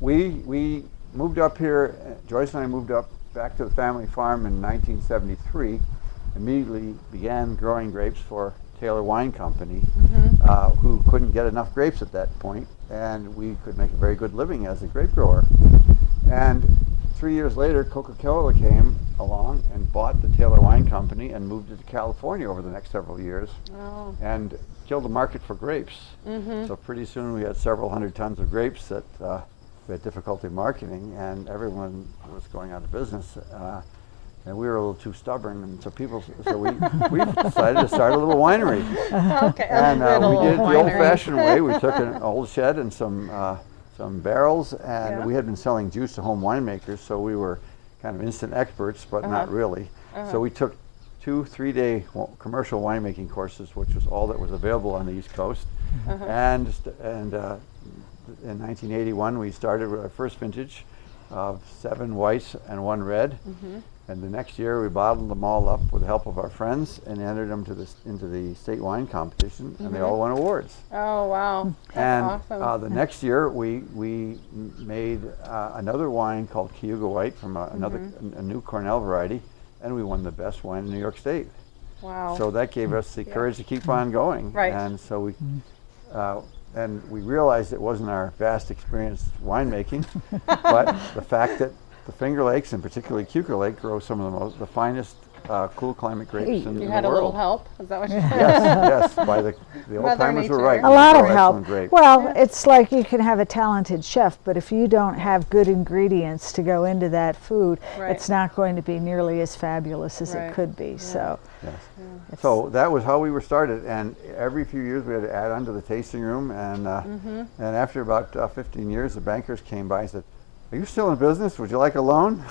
we moved up here. Joyce and I moved up back to the family farm in 1973. Immediately began growing grapes for Taylor Wine Company, who couldn't get enough grapes at that point, and we could make a very good living as a grape grower. And 3 years later, Coca-Cola came along and bought the Taylor Wine Company and moved it to California over the next several years, and killed the market for grapes. So pretty soon we had several hundred tons of grapes that we had difficulty marketing, and everyone was going out of business. And we were a little too stubborn, and so we decided to start a little winery. Okay, And we did it the old-fashioned way. We took an old shed and some barrels, and we had been selling juice to home winemakers, so we were kind of instant experts, but not really. So we took 2 3-day commercial winemaking courses, which was all that was available on the East Coast. And in 1981, we started with our first vintage of 7 whites and 1 red. And the next year, we bottled them all up with the help of our friends and entered them into the state wine competition, and they all won awards. Oh, wow. That's awesome. The next year, we made another wine called Cayuga White from a new Cornell variety, and we won the best wine in New York State. Wow. So that gave us the courage to keep on going. Right. And so we realized it wasn't our vast experience winemaking, but the fact that the Finger Lakes, and particularly Cayuga Lake, grow some of the finest cool climate grapes in the world. You had a little help? Is that what you said? Yes, by the old timers were right. A lot of Excellent help. grapes. Well, it's like you can have a talented chef, but if you don't have good ingredients to go into that food, it's not going to be nearly as fabulous as it could be. So, so that was how we were started, and every few years we had to add on to the tasting room, and after about 15 years, the bankers came by and said, "Are you still in business? Would you like a loan?"